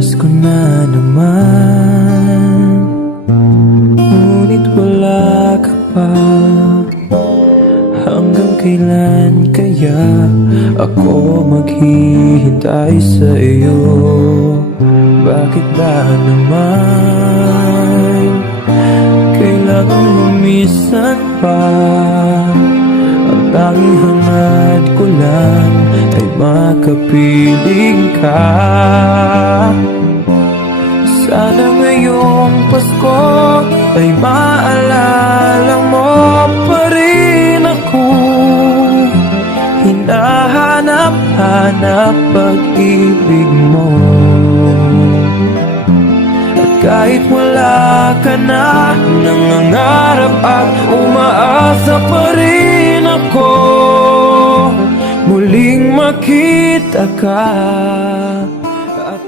Pasko na naman, ngunit wala ka pa. Hanggang kailan kaya ako maghihintay sa iyo? Bakit ba naman kailangan lumisan pa? Ang tanging hangad ko lang ay makapiling ka. Sana ngayong Pasko ay maalala mo pa rin ako. Hinahanap-hanap pag-ibig mo. At kahit wala ka na, nangangarap at umaasa pa rin ako muling makita ka.